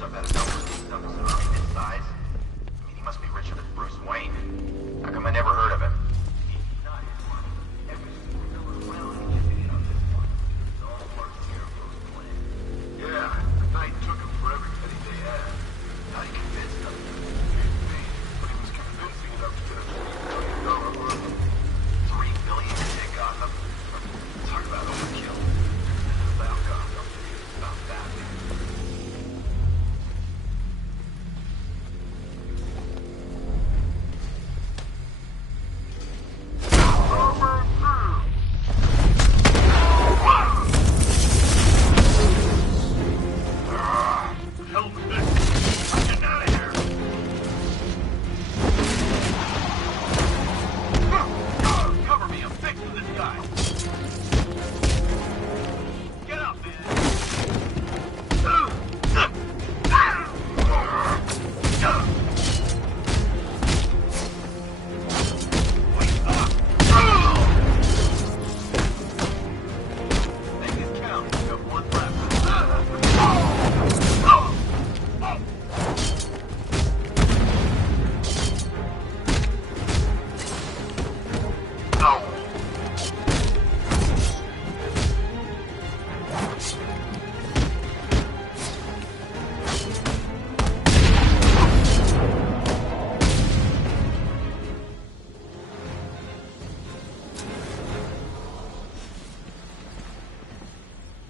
stuff out of nowhere. Stuff is around his size. I mean, he must be richer than Bruce Wayne. How come I never heard of him? He's not his money. Every supervillain around is chipping in on this one. It's all part of Scarecrow's plan. Yeah, the Knight took him for every penny they had. How he convinced them? But he was convincing enough to get a $3 million order. $3 million to take Gotham? Talk about overkill. This is about Gotham. It's about Batman.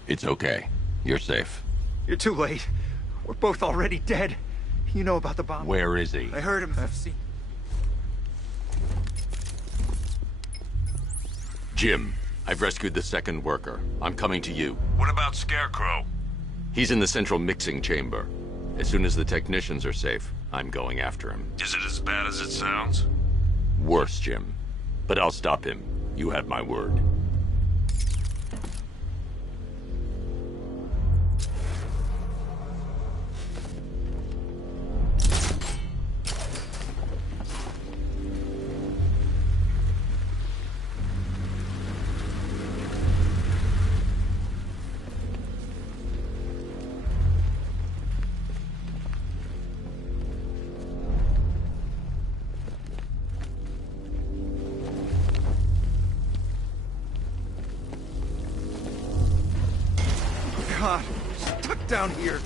It's okay. You're safe. You're too late. We're both already dead. You know about the bomb. Where is he? I heard him. I've seen... Jim, I've rescued the second worker. I'm coming to you. What about Scarecrow? He's in the central mixing chamber. As soon as the technicians are safe, I'm going after him. Is it as bad as it sounds? Worse, Jim. But I'll stop him. You have my word. God, stuck down here.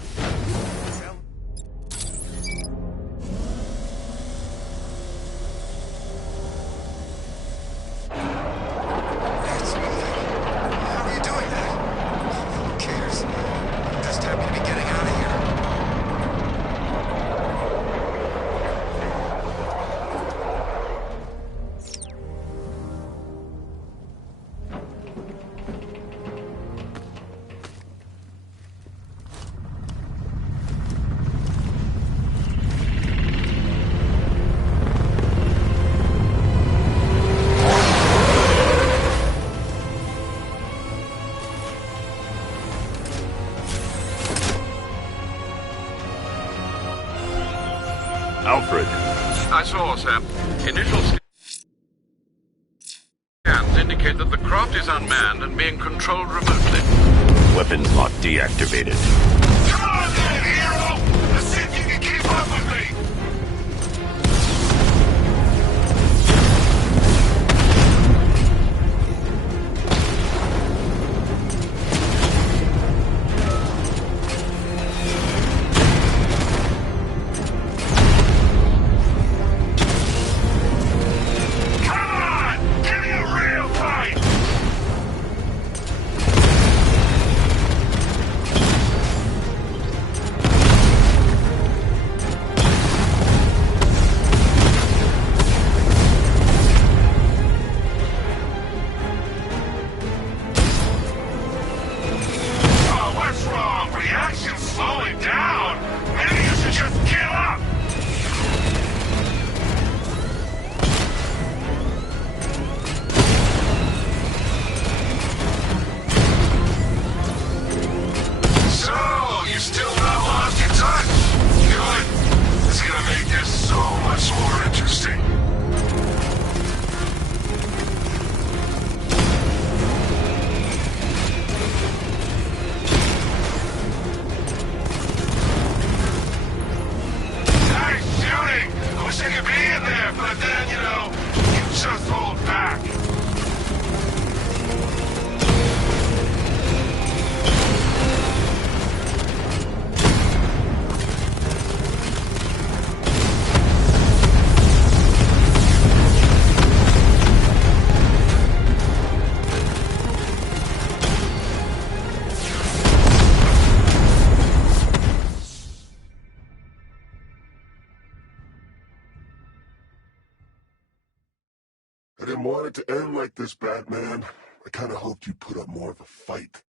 How are you doing that? Who cares? I'm just happy to be getting out of here. Alfred. I saw, sir. Initial scans indicate that the craft is unmanned and being controlled remotely. Weapons lock deactivated. Come on then, hero! Let's see if you can keep up with me! I didn't want it to end like this, Batman. I kind of hoped you'd put up more of a fight.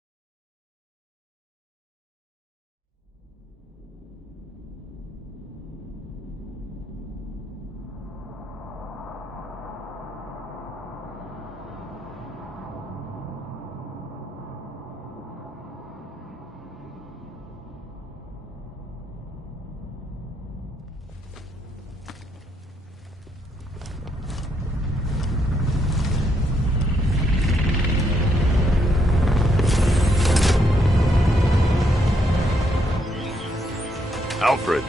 Alfred.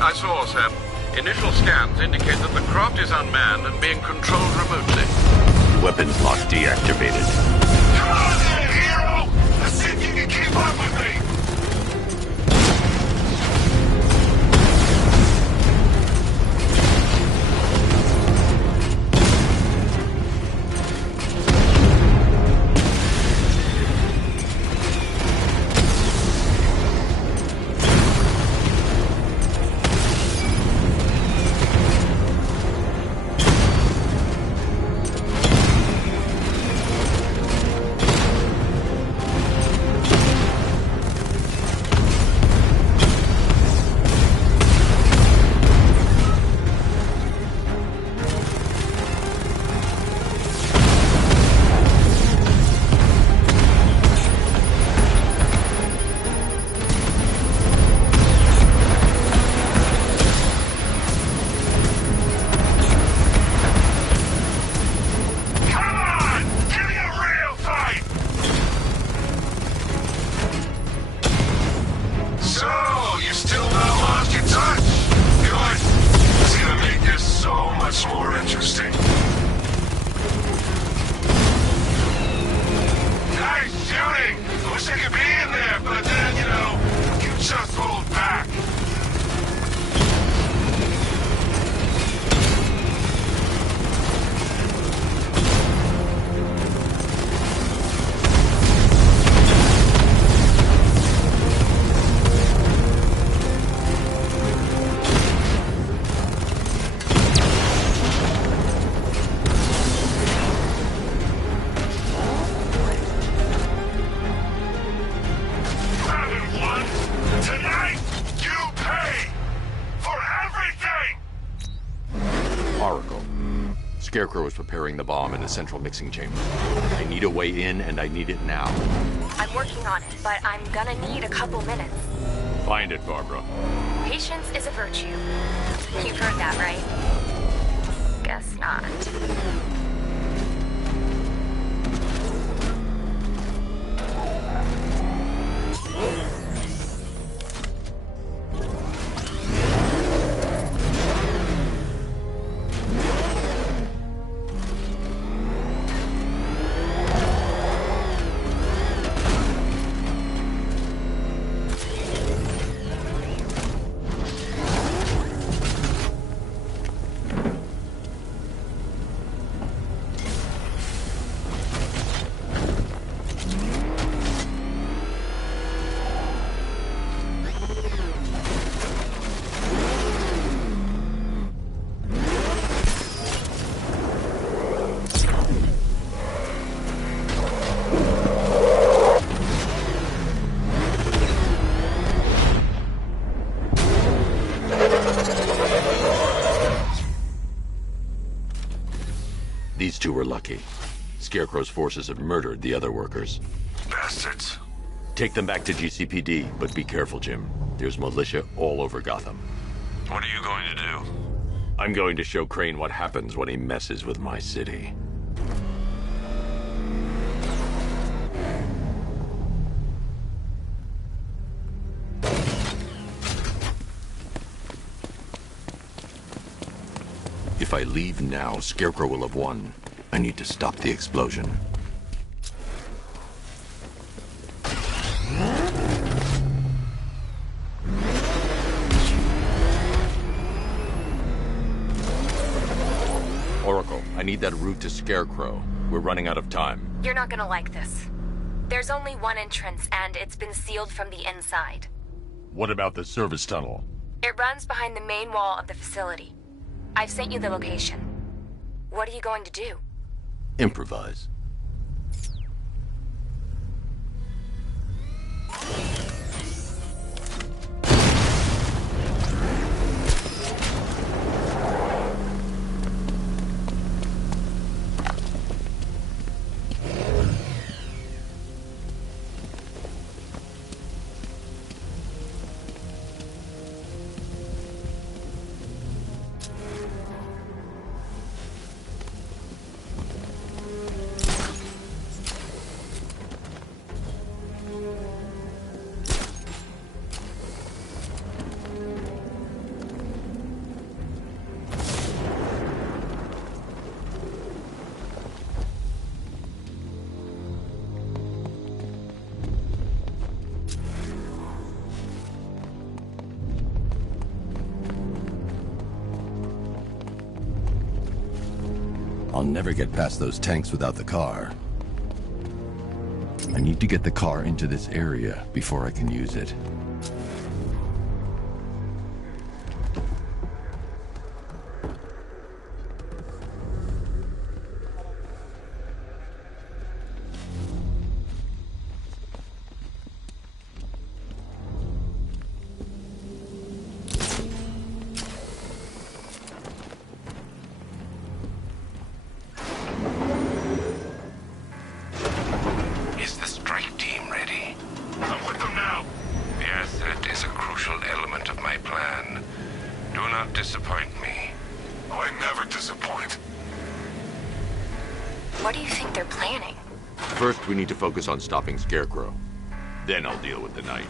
I saw, sir. Initial scans indicate that the craft is unmanned and being controlled remotely. Weapons lock deactivated. Come on then, hero! Let's see if you can keep up with me! Scarecrow is preparing the bomb in the central mixing chamber. I need a way in, and I need it now. I'm working on it, but I'm gonna need a couple minutes. Find it, Barbara. Patience is a virtue. You've heard that, right? Guess not. These two were lucky. Scarecrow's forces have murdered the other workers. Bastards. Take them back to GCPD, but be careful, Jim. There's militia all over Gotham. What are you going to do? I'm going to show Crane what happens when he messes with my city. If I leave now, Scarecrow will have won. I need to stop the explosion. Oracle, I need that route to Scarecrow. We're running out of time. You're not gonna like this. There's only one entrance, and it's been sealed from the inside. What about the service tunnel? It runs behind the main wall of the facility. I've sent you the location. What are you going to do? Improvise. I'll never get past those tanks without the car. I need to get the car into this area before I can use it. Is the strike team ready? I'm with them now. Yes, that is a crucial element of my plan. Do not disappoint me. I never disappoint. What do you think they're planning? First, we need to focus on stopping Scarecrow. Then I'll deal with the Knight.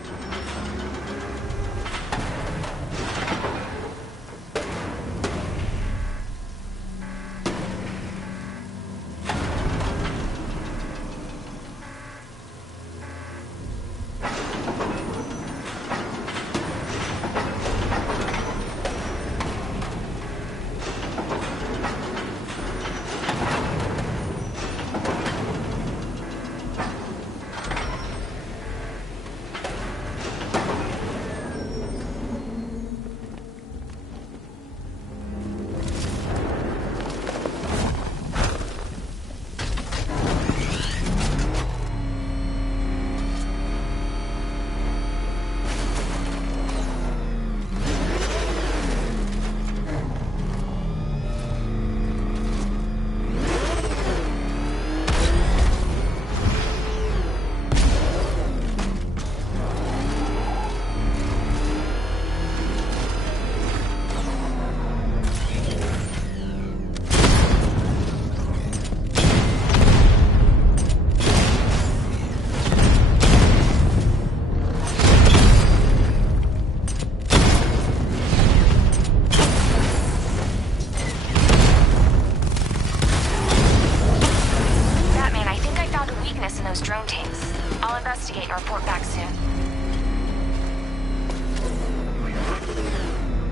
Drone tanks. I'll investigate and report back soon. I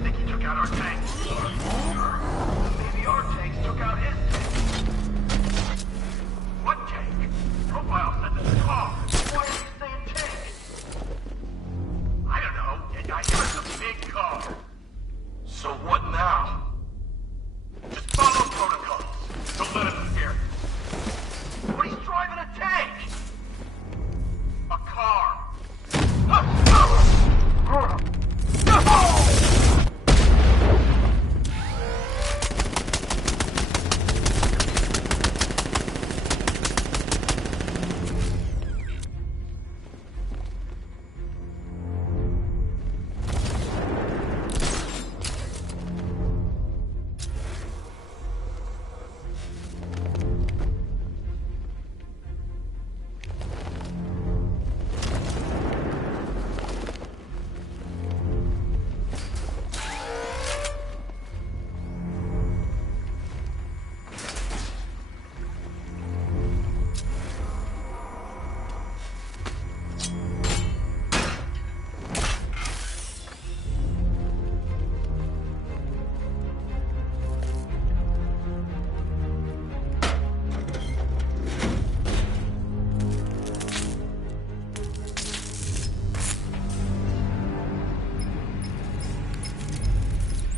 think he took out our tanks. Maybe our tanks took out his tank. What tank? Profile said this car. Why is he saying tank? I don't know. I hear it's a big car. So what now? Just follow protocols. Don't let him scare you. But he's driving a tank! A car!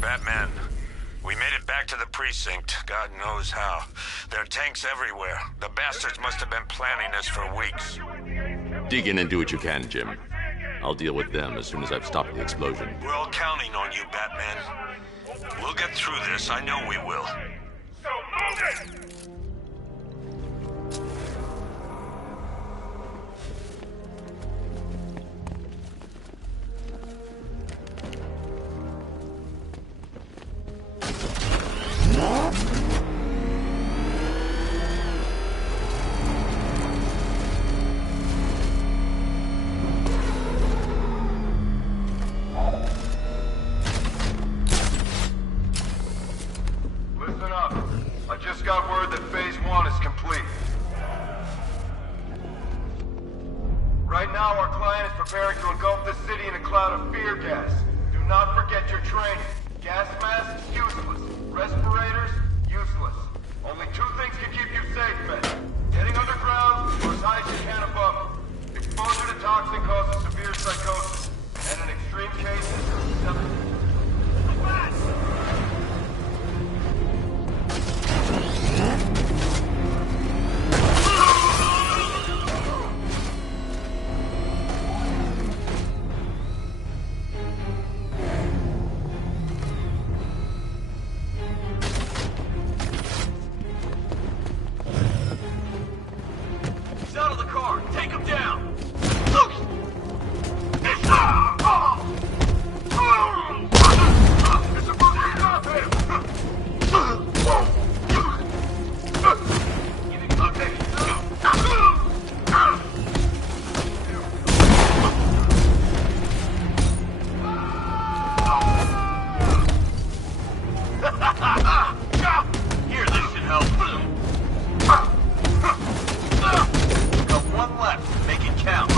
Batman, we made it back to the precinct. God knows how. There are tanks everywhere. The bastards must have been planning this for weeks. Dig in and do what you can, Jim. I'll deal with them as soon as I've stopped the explosion. We're all counting on you, Batman. We'll get through this. I know we will. So move it! Listen up. I just got word that Phase 1 is complete. Right now, our client is preparing to engulf the city in a cloud of fear gas. Do not forget your training. Gas masks, useless. Respirators, useless. Only two things can keep you safe, men. Getting underground or as high as you can above. Exposure to toxin causes severe psychosis. And in extreme cases, he's out of the car. Take him down. It's supposed to stop him. Here, this should help. Got one left. Make it count.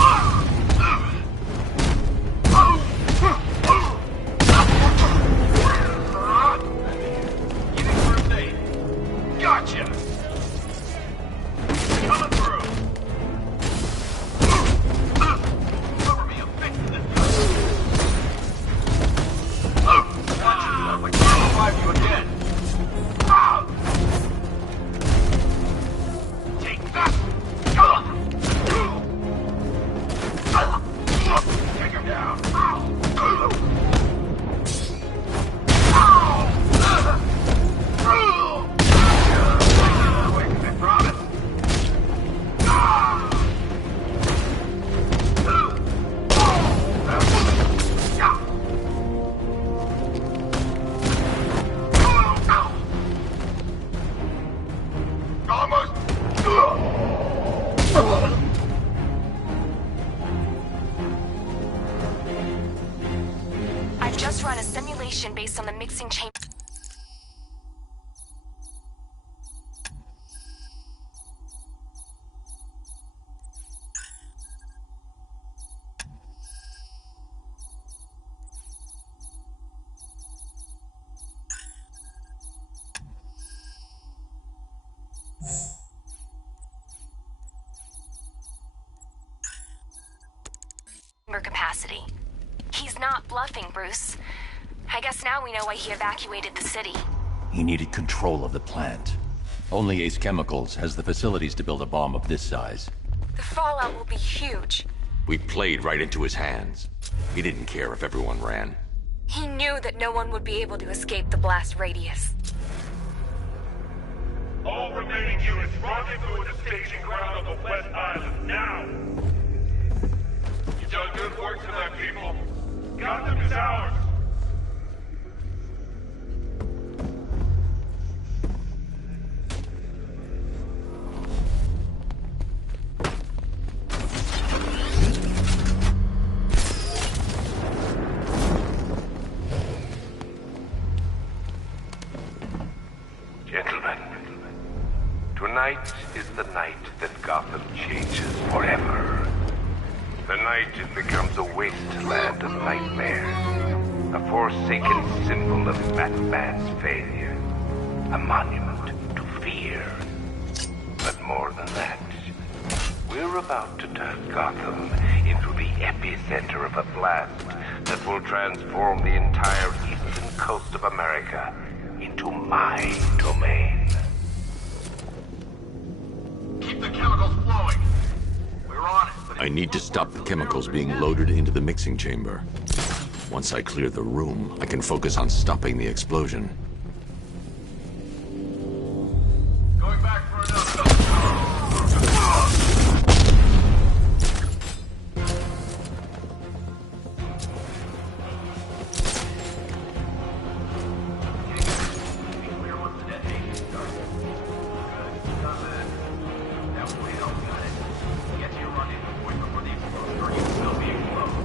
Giving first aid. Gotcha. Coming through. Cover me. I'm fixing this guy. Watch yourself. I can't revive you again. Take that. Take him down. Quick, I promise. Almost. I've just run a simulation based on the mixing chamber. Capacity. He's not bluffing, Bruce. I guess now we know why he evacuated the city. He needed control of the plant. Only Ace Chemicals has the facilities to build a bomb of this size. The fallout will be huge. We played right into his hands. He didn't care if everyone ran. He knew that no one would be able to escape the blast radius. All remaining units rendezvous at the staging ground on the West Island, now! You've done good work tonight, people. Gotham is ours! Gentlemen, tonight is the night that Gotham changes forever. The night it becomes a wasteland of nightmares, a forsaken symbol of Batman's failure, a monument to fear. But more than that, we're about to turn Gotham into the epicenter of a blast that will transform the entire eastern coast of America into my domain. Keep the chemicals flowing. We're on it. But I need to stop the chemicals being loaded into the mixing chamber. Once I clear the room, I can focus on stopping the explosion. Going back for another. Clear once the detonation starts. Good. Got that. That way, got it. Get to your rendezvous point before the explosion, or you will be exploded.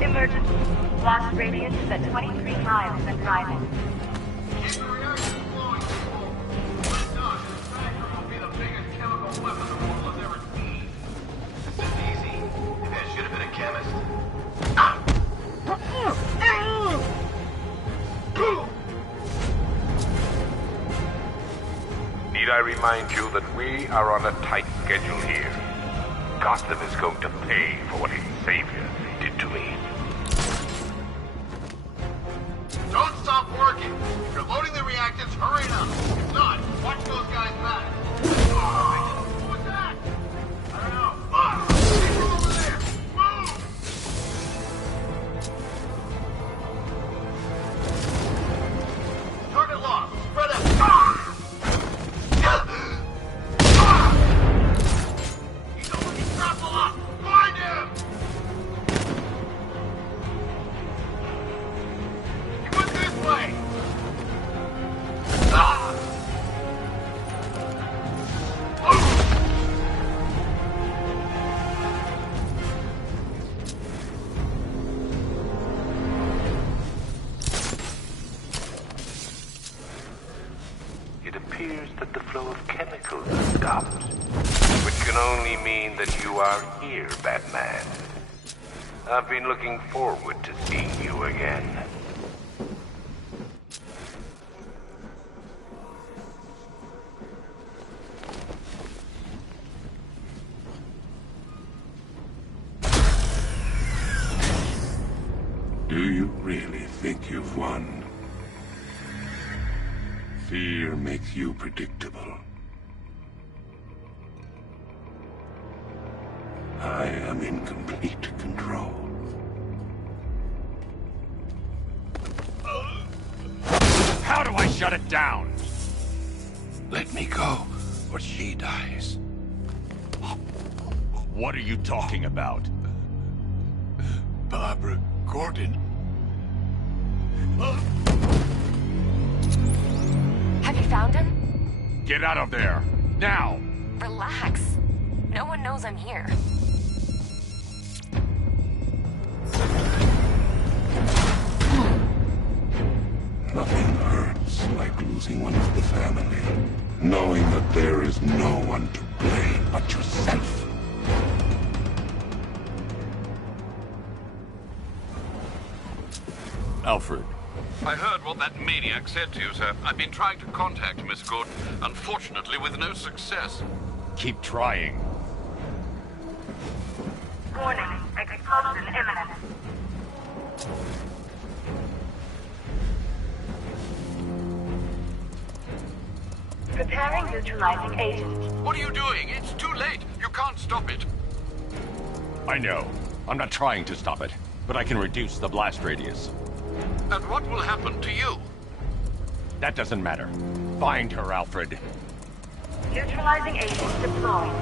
Emergency. Blast radius is at 23 miles and driving. Keep the reaction flowing, people. When done, this factory will be the biggest chemical weapon the world has ever seen. This is easy. Maybe I should have been a chemist. Need I remind you that we are on a tight schedule here? Gotham is going to pay for what his savior did to me. Don't stop working. If you're loading the reactants, hurry it up. If not, watch those guys back. What was that? I don't know. People over there. Move! Target lost. Spread out. He's over the grapple up. Find him! He went this way! It appears that the flow of chemicals has stopped, which can only mean that you are here, Batman. I've been looking forward to seeing you again. Do you really think you've won? Fear makes you predictable. I am in complete control. How do I shut it down? Let me go, or she dies. What are you talking about? Barbara Gordon. Have you found him? Get out of there! Now! Relax. No one knows I'm here. Nothing hurts like losing one of the family. Knowing that there is no one to blame but yourself. Alfred, I heard what that maniac said to you, sir. I've been trying to contact Miss Gordon, unfortunately with no success. Keep trying. Warning. Explosion imminent. Preparing neutralizing agent. What are you doing? It's too late. You can't stop it. I know. I'm not trying to stop it, but I can reduce the blast radius. And what will happen to you? That doesn't matter. Find her, Alfred. Neutralizing agent deployed.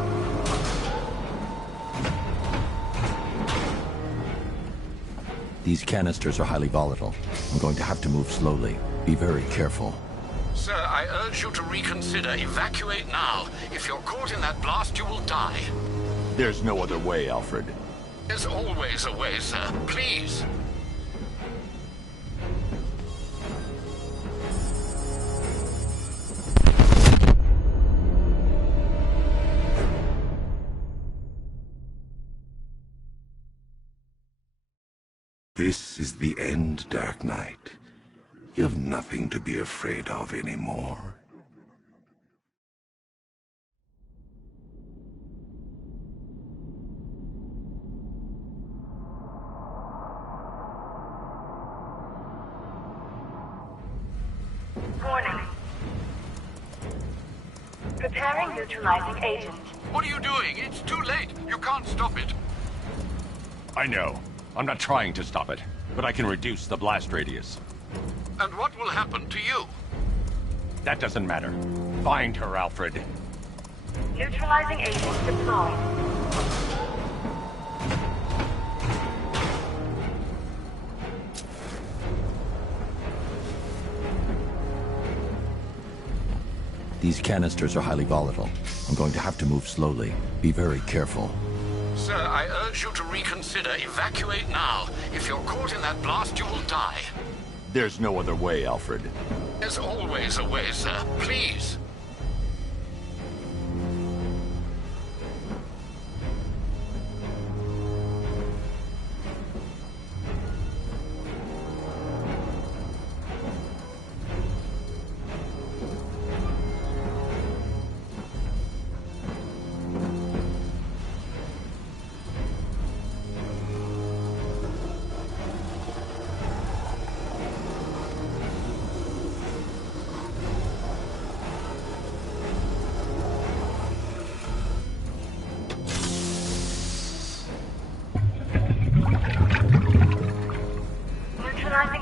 These canisters are highly volatile. I'm going to have to move slowly. Be very careful. Sir, I urge you to reconsider. Evacuate now. If you're caught in that blast, you will die. There's no other way, Alfred. There's always a way, sir. Please. This is the end, Dark Knight. You have nothing to be afraid of anymore. Preparing neutralizing agent. What are you doing? It's too late. You can't stop it. I know. I'm not trying to stop it, but I can reduce the blast radius. And what will happen to you? That doesn't matter. Find her, Alfred. Neutralizing agent deployed. These canisters are highly volatile. I'm going to have to move slowly. Be very careful. Sir, I urge you to reconsider. Evacuate now. If you're caught in that blast, you will die. There's no other way, Alfred. There's always a way, sir. Please.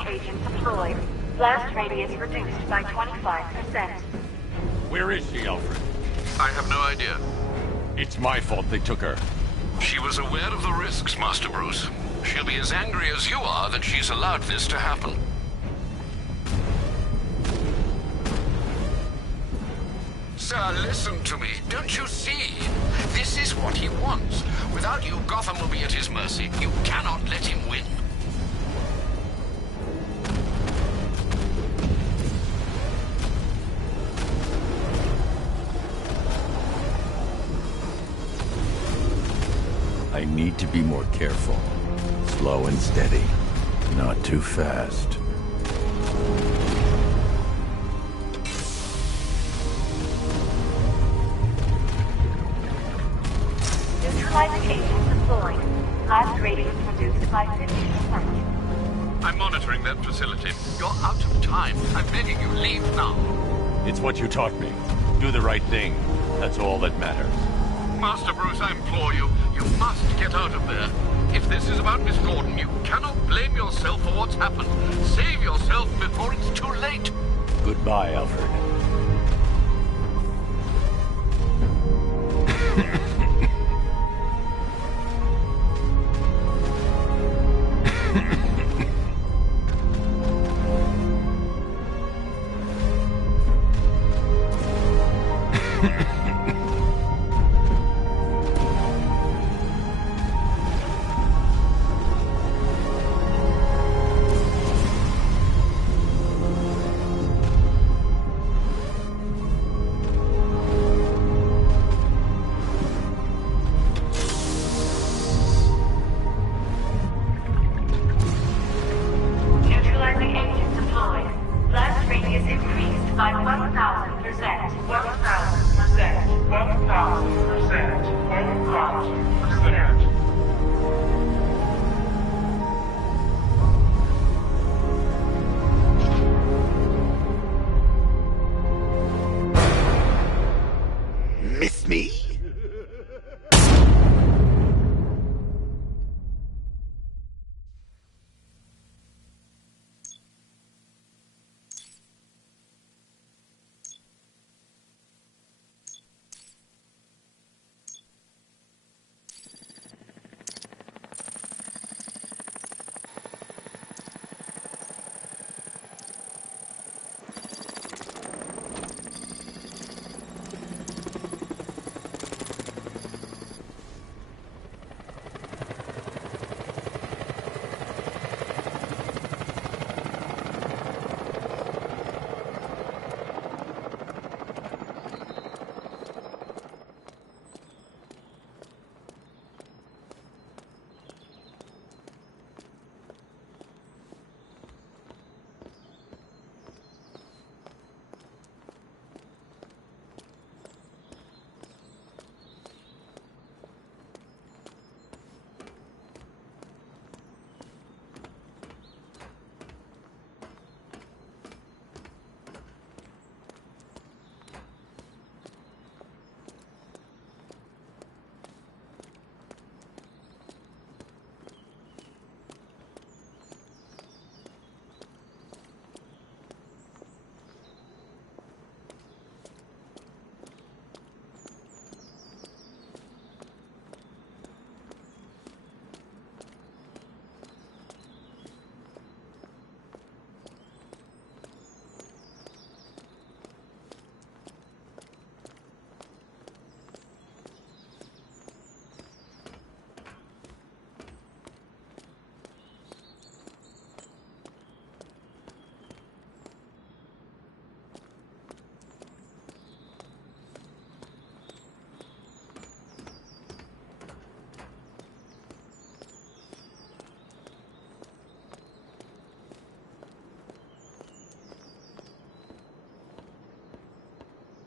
Agent deployed. Blast radius reduced by 25%. Where is she, Alfred? I have no idea. It's my fault they took her. She was aware of the risks, Master Bruce. She'll be as angry as you are that she's allowed this to happen. Sir, listen to me. Don't you see? This is what he wants. Without you, Gotham will be at his mercy. You cannot let him win. I need to be more careful. Slow and steady. Not too fast. Neutralizing agent deployed. Blast radius reduced by 50%. I'm monitoring that facility. You're out of time. I'm begging you, leave now. It's what you taught me. Do the right thing. That's all that matters. Master Bruce, I implore you, you must get out of there. If this is about Miss Gordon, you cannot blame yourself for what's happened. Save yourself before it's too late. Goodbye, Alfred.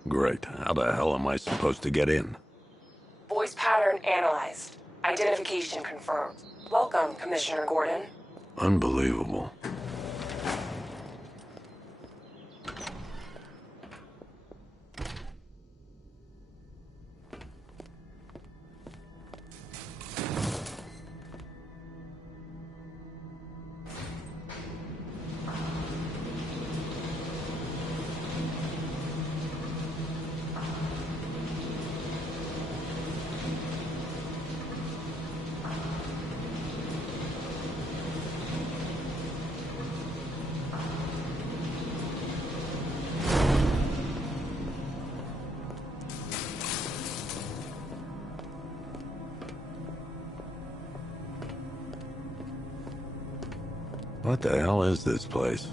Great. How the hell am I supposed to get in? Voice pattern analyzed. Identification confirmed. Welcome, Commissioner Gordon. Unbelievable. What the hell is this place?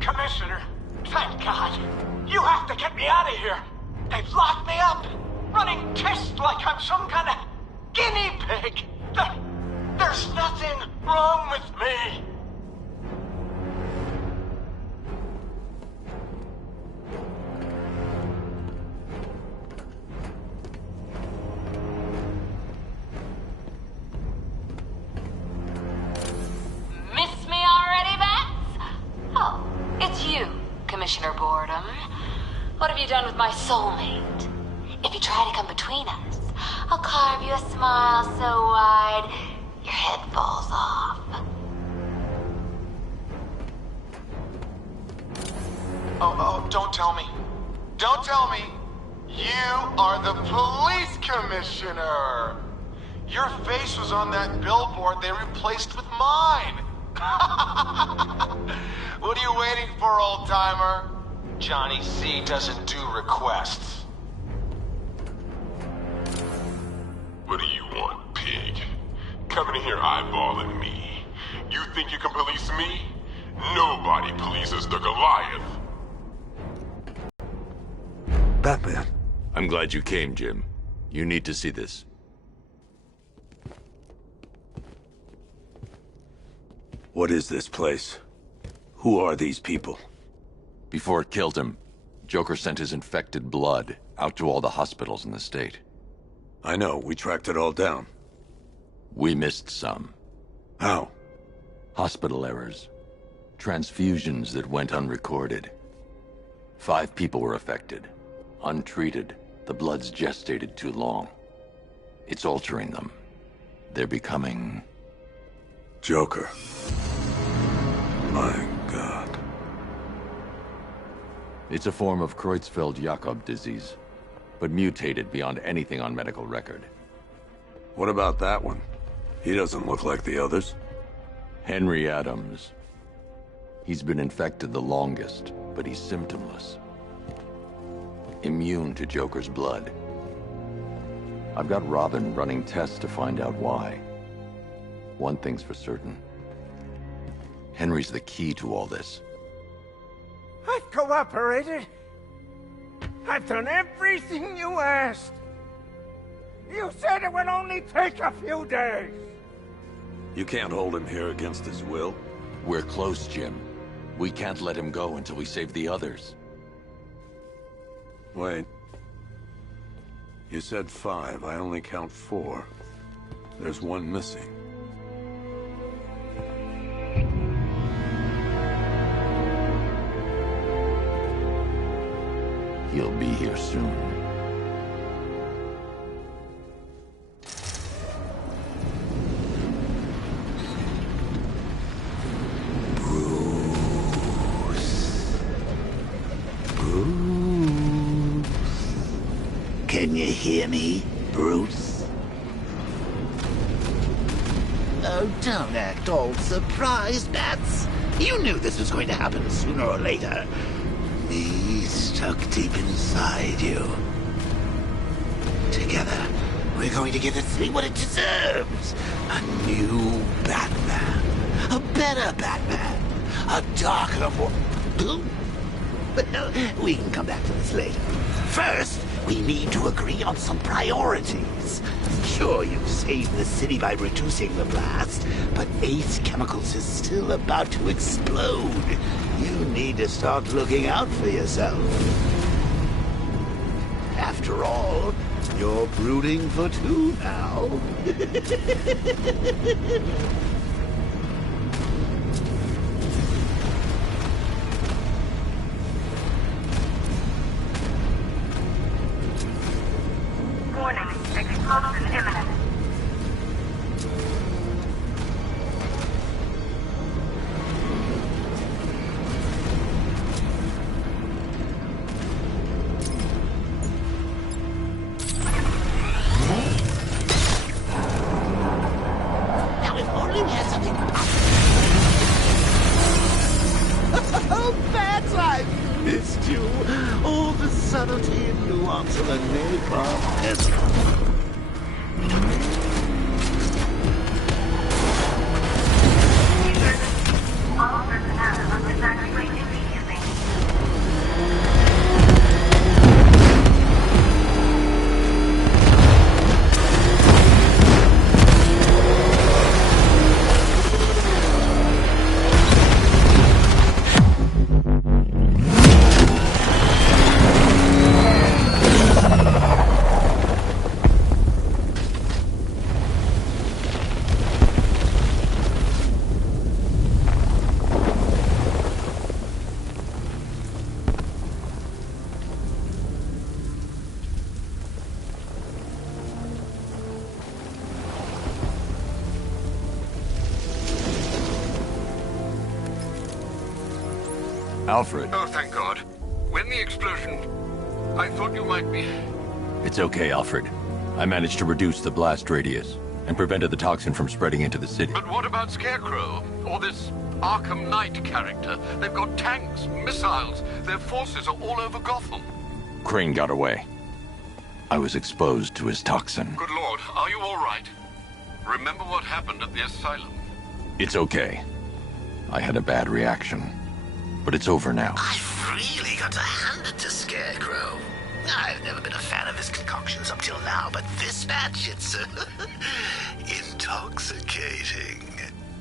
Commissioner, thank God. You have to get me out of here. They've locked me up, running tests like I'm some kind of guinea pig. There's nothing wrong with me. Miss me already, Bats? Oh, it's you, Commissioner Boredom. What have you done with my soulmate? If you try to come between us, I'll carve you a smile so wide, your head falls off. Oh, don't tell me. Don't tell me. You are the police commissioner. Your face was on that billboard they replaced with mine. What are you waiting for, old-timer? Johnny C doesn't do requests. What do you want, pig? Coming in here eyeballing me. You think you can police me? Nobody polices the Goliath. Batman. I'm glad you came, Jim. You need to see this. What is this place? Who are these people? Before it killed him, Joker sent his infected blood out to all the hospitals in the state. I know, we tracked it all down. We missed some. How? Hospital errors. Transfusions that went unrecorded. 5 people were affected. Untreated, the blood's gestated too long. It's altering them. They're becoming... Joker. My God. It's a form of Creutzfeldt-Jakob disease, but mutated beyond anything on medical record. What about that one? He doesn't look like the others. Henry Adams. He's been infected the longest, but he's symptomless. Immune to Joker's blood. I've got Robin running tests to find out why. One thing's for certain. Henry's the key to all this. I've cooperated. I've done everything you asked. You said it would only take a few days. You can't hold him here against his will. We're close, Jim. We can't let him go until we save the others. Wait. You said 5. I only count 4. There's one missing. He'll be here soon. Can you hear me, Bruce? Oh, don't act all surprised, Bats. You knew this was going to happen sooner or later. Me stuck deep inside you. Together, we're going to give this city what it deserves. A new Batman. A better Batman. A darker, more... Well, we can come back to this later. First, we need to agree on some priorities. Sure, you've saved the city by reducing the blast, but Ace Chemicals is still about to explode. You need to start looking out for yourself. After all, you're brooding for 2 now. Warning, explosion imminent. Now, if only we had something... Oh, Bats, I've missed you. All the subtlety and nuance of a napalm peasant. All personnel must evacuate immediately. Alfred. Oh, thank God. When the explosion... I thought you might be... It's okay, Alfred. I managed to reduce the blast radius and prevented the toxin from spreading into the city. But what about Scarecrow? Or this Arkham Knight character? They've got tanks, missiles. Their forces are all over Gotham. Crane got away. I was exposed to his toxin. Good Lord, are you all right? Remember what happened at the asylum? It's okay. I had a bad reaction. But it's over now. I've really got to hand it to Scarecrow. I've never been a fan of his concoctions up till now, but this batch, it's intoxicating.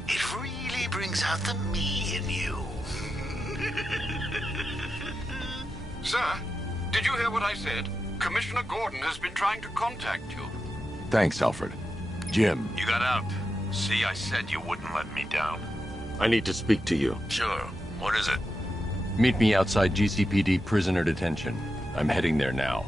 It really brings out the me in you. Sir, did you hear what I said? Commissioner Gordon has been trying to contact you. Thanks, Alfred. Jim. You got out. See, I said you wouldn't let me down. I need to speak to you. Sure. What is it? Meet me outside GCPD prisoner detention. I'm heading there now.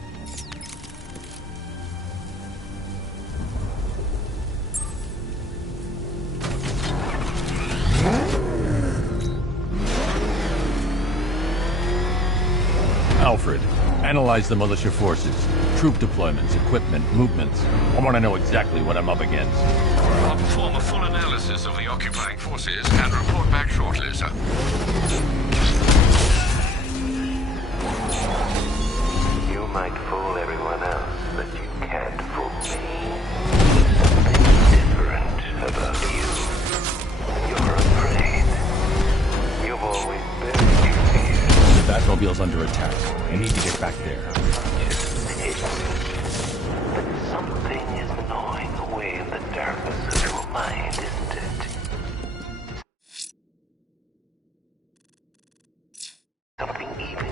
Alfred, analyze the militia forces, troop deployments, equipment, movements. I want to know exactly what I'm up against. I'll perform a full analysis of the occupying forces and report back shortly, sir. You might fool everyone else, but you can't fool me. Something different about you. You're afraid. You've always been feared. The Batmobile's under attack. I need to get back there. But something is gnawing away in the darkness of your mind, isn't it? Something even...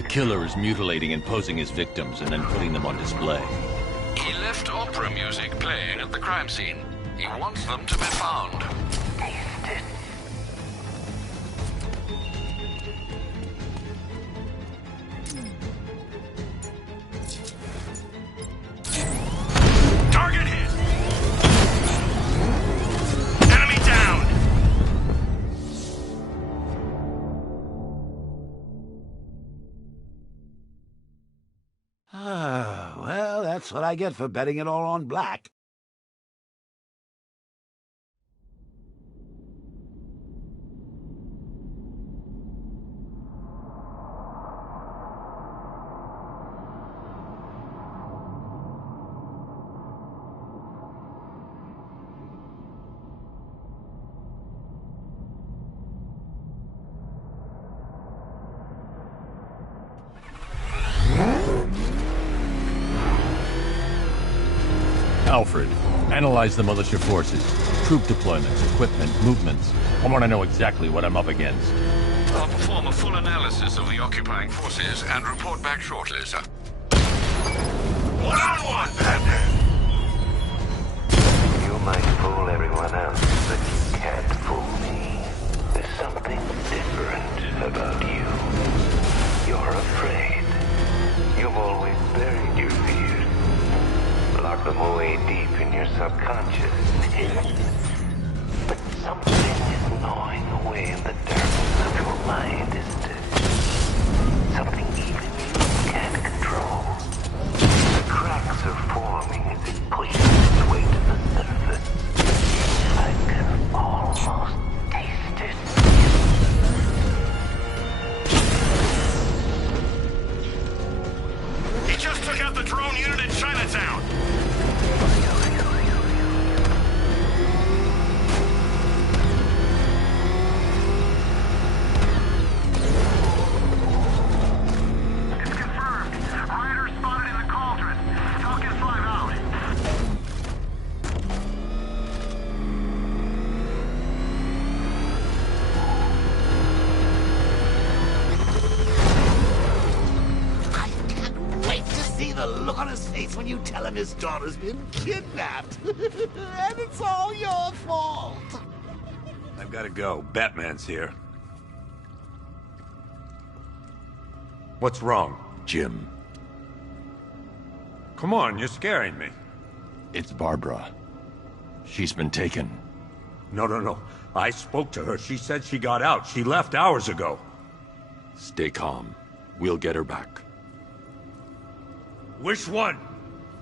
The killer is mutilating and posing his victims and then putting them on display. He left opera music playing at the crime scene. He wants them to be found. Target hit! Enemy down! Well, that's what I get for betting it all on black. Alfred, analyze the militia forces, troop deployments, equipment, movements. I want to know exactly what I'm up against. I'll perform a full analysis of the occupying forces and report back shortly, sir. One-on-one, Batman! You might fool everyone else, but you can't fool me. There's something different about you. You're afraid. You've always buried your fears. Lock them away deep in your subconscious. But something is gnawing away in the darkness of your mind, isn't it? Something even you can't control. The cracks are forming as it pushes its way to the surface. I can almost taste it. He just took out the drone unit in Chinatown! It's confirmed. Rider spotted in the cauldron. Falcon 5 out. Wait to see the look on his face when you tell him his daughter's been kidnapped. And it's all your fault. I've got to go. Batman's here. What's wrong? Jim. Come on, you're scaring me. It's Barbara. She's been taken. No. I spoke to her. She said she got out. She left hours ago. Stay calm. We'll get her back. Which one?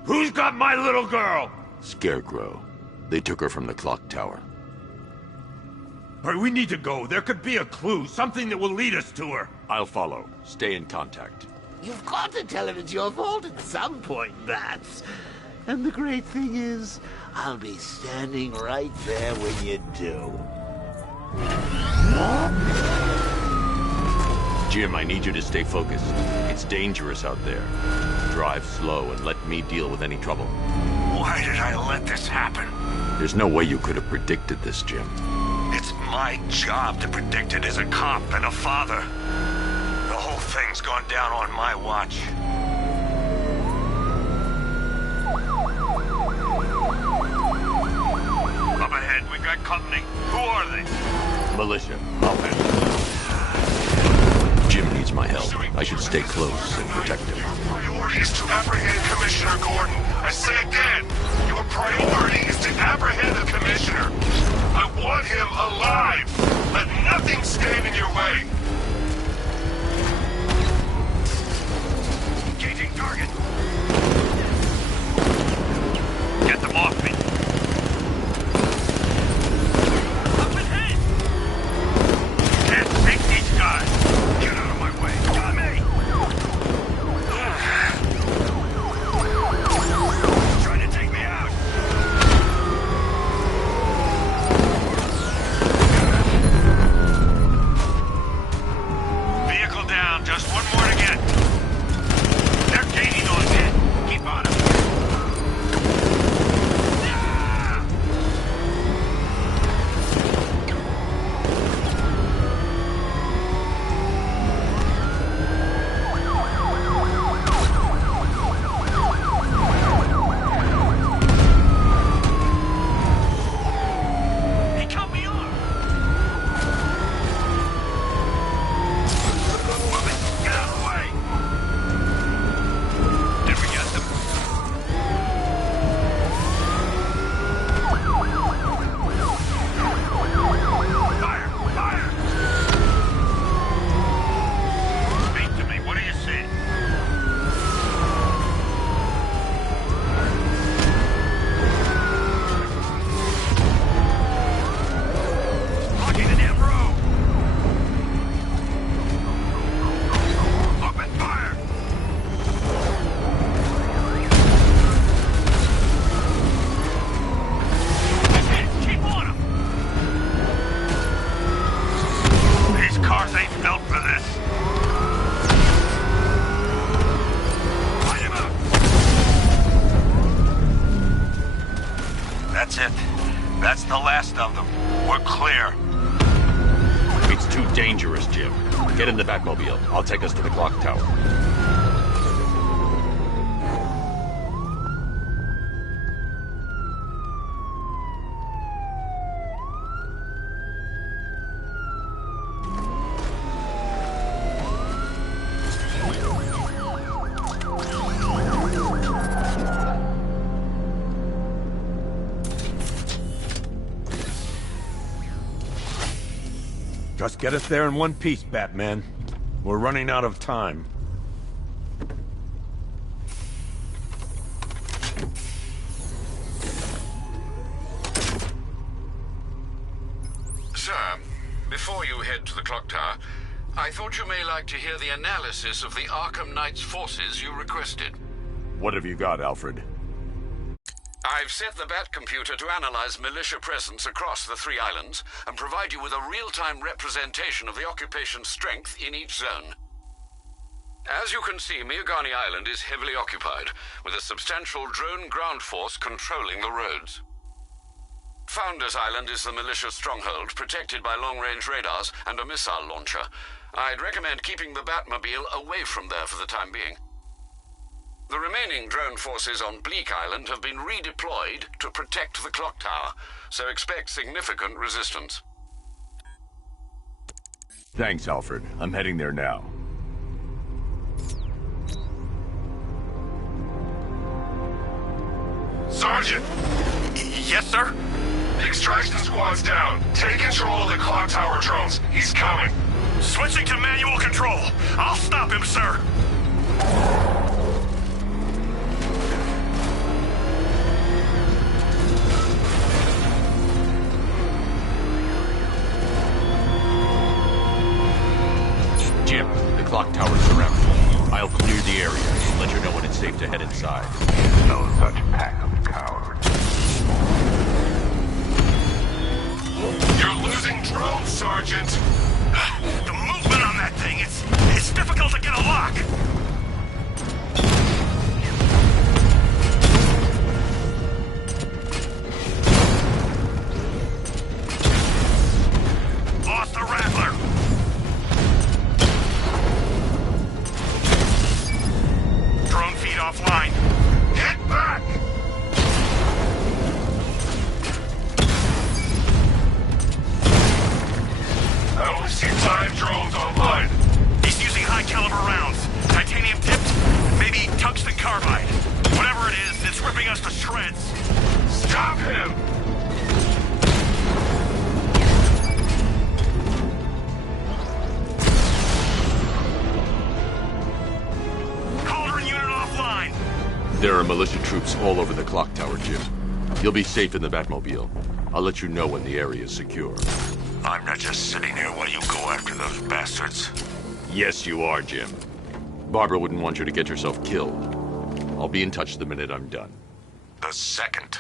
Who's got my little girl? Scarecrow. They took her from the clock tower. All right, we need to go. There could be a clue, something that will lead us to her. I'll follow. Stay in contact. You've got to tell him it's your fault at some point, Bats. And the great thing is, I'll be standing right there when you do. Jim, I need you to stay focused. It's dangerous out there. Drive slow and let me deal with any trouble. Why did I let this happen? There's no way you could have predicted this, Jim. It's my job to predict it as a cop and a father. The whole thing's gone down on my watch. Up ahead, we got company. Who are they? Militia. I'll handle it. Jim needs my help. I should stay close and protect him. Priority is to apprehend Commissioner Gordon. I say again, your priority is to apprehend the Commissioner. I want him alive. Let nothing stand in your way. Engaging target. Get them off me. Up ahead. Can't take these guys. Get out of my way. Got me. Trying to take me out. Vehicle down. Just one more to get. They're gaining on me. That's it. That's the last of them. We're clear. It's too dangerous, Jim. Get in the Batmobile. I'll take us to the clock tower. Just get us there in one piece, Batman. We're running out of time. Sir, before you head to the clock tower, I thought you may like to hear the analysis of the Arkham Knight's forces you requested. What have you got, Alfred? I've set the Bat computer to analyze militia presence across the 3 islands and provide you with a real-time representation of the occupation's strength in each zone. As you can see, Miagani Island is heavily occupied, with a substantial drone ground force controlling the roads. Founders Island is the militia stronghold, protected by long-range radars and a missile launcher. I'd recommend keeping the Batmobile away from there for the time being. The remaining drone forces on Bleak Island have been redeployed to protect the clock tower, so expect significant resistance. Thanks, Alfred. I'm heading there now. Sergeant! Yes, sir? The extraction squad's down. Take control of the clock tower drones. He's coming. Switching to manual control. I'll stop him, sir. Jim, the clock tower's surrounded. I'll clear the area and let you know when it's safe to head inside. No such pack of cowards. You're losing drones, Sergeant! The movement on that thing, it's difficult to get a lock. Lost the Rattler. Drone feed offline. Get back! I only see 5 drones online. He's using high-caliber rounds. Titanium tipped, maybe tungsten carbide. Whatever it is, it's ripping us to shreds. Stop him! Cauldron unit offline. There are militia troops all over the clock tower, Jim. You'll be safe in the Batmobile. I'll let you know when the area is secure. I'm not just sitting here while you go after those bastards. Yes, you are, Jim. Barbara wouldn't want you to get yourself killed. I'll be in touch the minute I'm done. The second.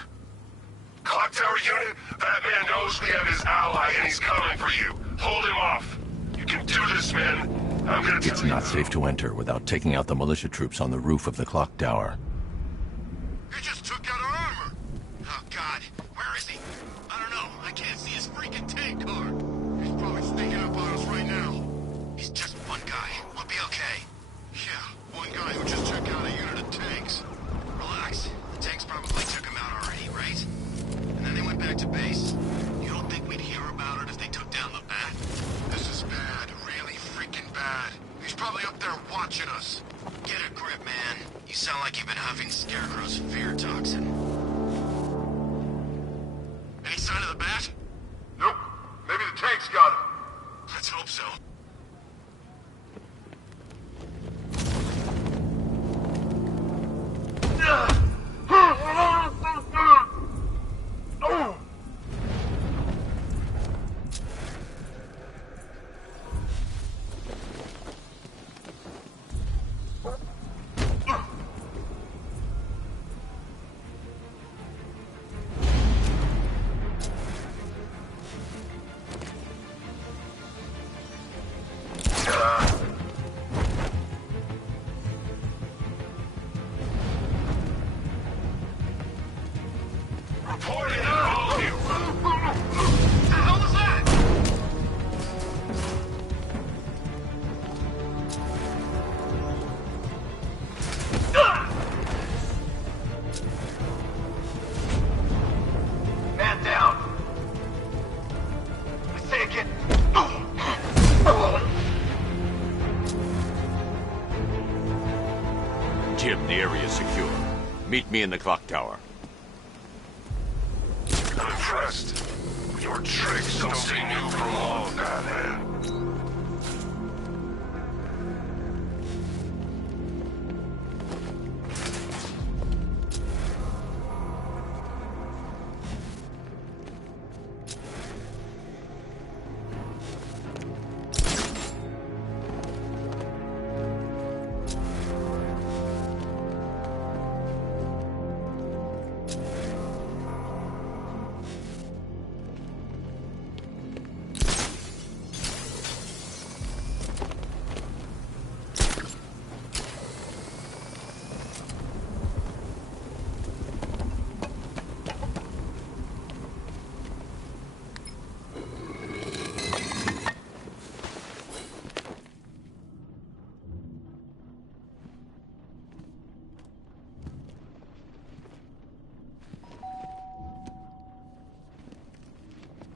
Clock tower unit, Batman knows we have his ally and he's coming for you. Hold him off. You can do this, man. I'm gonna tell It's you. not safe to enter without taking out the militia troops on the roof of the clock tower. He just took out our armor. Oh, God. Where is he? I don't know. I can't see his freaking tank car. He's probably sneaking up on us right now. He's just one guy. We'll be okay. Yeah, one guy who just took out a unit of tanks. Relax. The tanks probably took him out already, right? And then they went back to base. You don't think we'd hear about it if they took down the Bat? This is bad. Really freaking bad. He's probably up there watching us. Get a grip, man. You sound like you've been huffing Scarecrow's fear toxin. Any sign of the Bat? Nope. Maybe the tanks got him. Let's hope so. Reporting up! Meet me in the clock tower. I'm impressed. Your tricks don't seem new from long, Batman.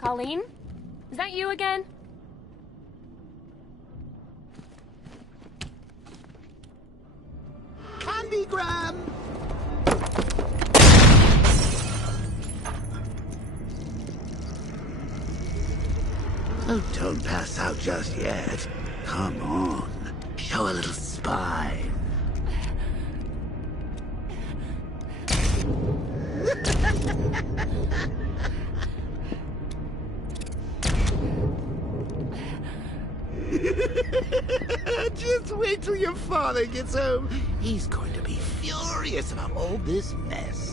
Colleen? Is that you again? Candygram! Oh, don't pass out just yet. Come on. Show a little spine. Just wait till your father gets home. He's going to be furious about all this mess.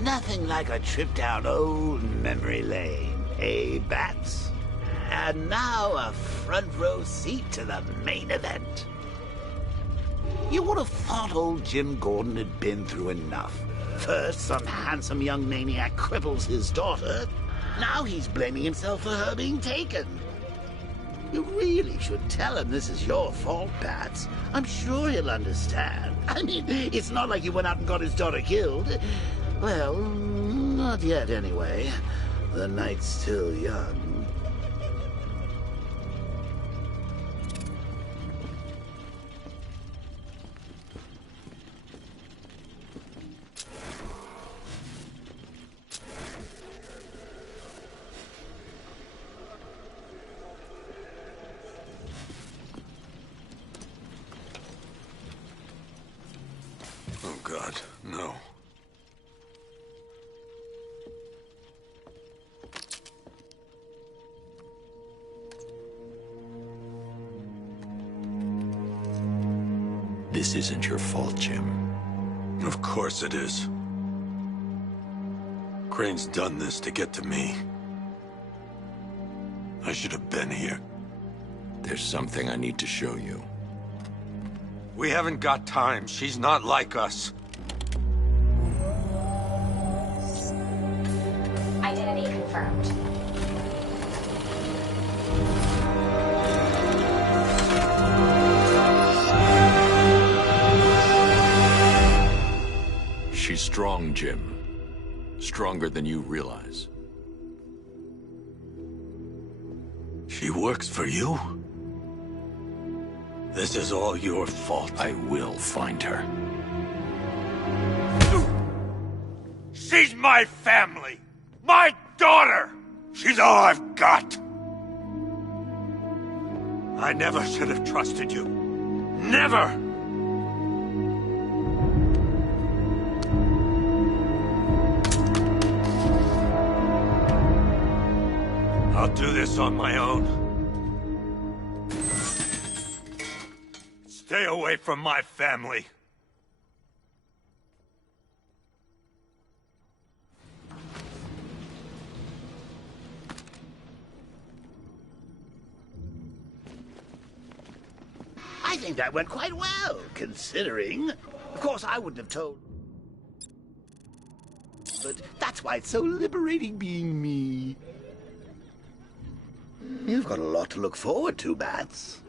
Nothing like a trip down old memory lane, eh, Bats? And now a front row seat to the main event. You would have thought old Jim Gordon had been through enough. First, some handsome young maniac cripples his daughter. Now he's blaming himself for her being taken. You really should tell him this is your fault, Bats. I'm sure he'll understand. I mean, it's not like you went out and got his daughter killed. Well, not yet anyway. The night's still young. Oh, God, no. This isn't your fault, Jim. Of course it is. Crane's done this to get to me. I should have been here. There's something I need to show you. We haven't got time. She's not like us. Identity confirmed. She's strong, Jim. Stronger than you realize. She works for you? This is all your fault. I will find her. She's my family! My daughter! She's all I've got! I never should have trusted you. Never! I'll do this on my own. Stay away from my family. think that went quite well, considering. Of course, I wouldn't have told. But that's why it's so liberating being me. You've got a lot to look forward to, Bats.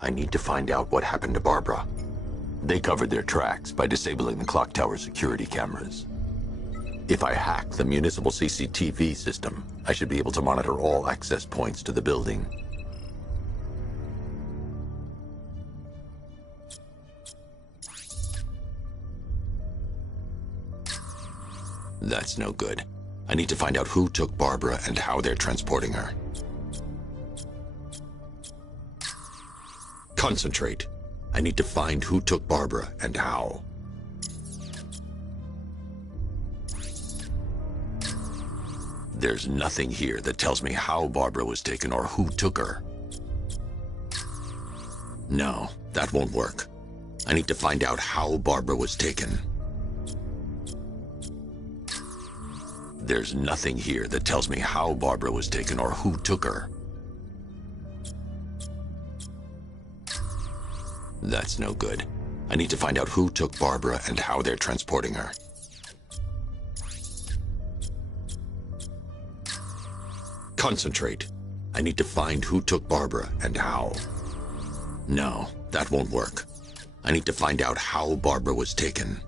I need to find out what happened to Barbara. They covered their tracks by disabling the clock tower security cameras. If I hack the municipal CCTV system, I should be able to monitor all access points to the building. That's no good. I need to find out who took Barbara and how they're transporting her. Concentrate. I need to find who took Barbara and how. There's nothing here that tells me how Barbara was taken or who took her. No, that won't work. I need to find out how Barbara was taken. There's nothing here that tells me how Barbara was taken or who took her. That's no good. I need to find out who took Barbara and how they're transporting her. Concentrate. I need to find who took Barbara and how. No, that won't work. I need to find out how Barbara was taken.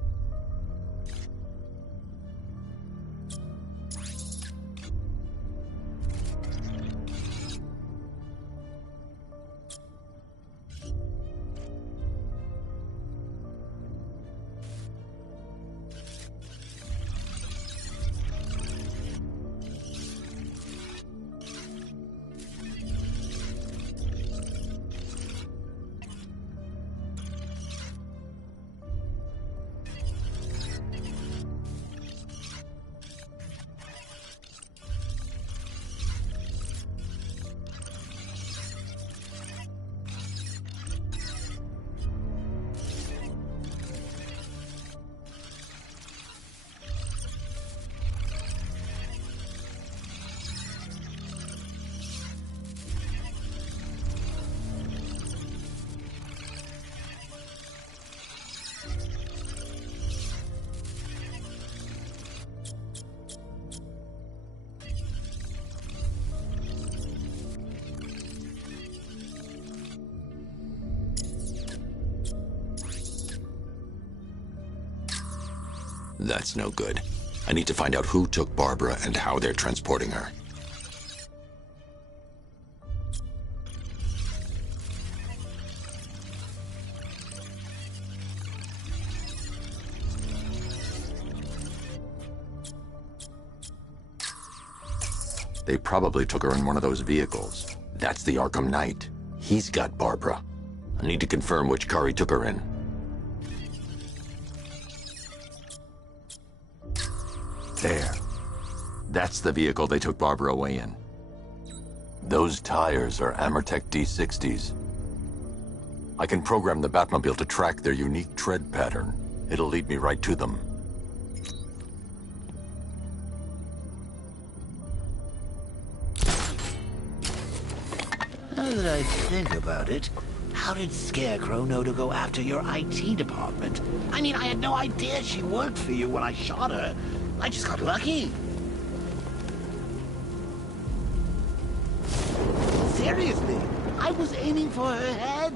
That's no good. I need to find out who took Barbara and how they're transporting her. They probably took her in one of those vehicles. That's the Arkham Knight. He's got Barbara. I need to confirm which car he took her in. There. That's the vehicle they took Barbara away in. Those tires are Amertech D60s. I can program the Batmobile to track their unique tread pattern. It'll lead me right to them. Now that I think about it, how did Scarecrow know to go after your IT department? I mean, I had no idea she worked for you when I shot her. I just got lucky. Seriously, I was aiming for her head.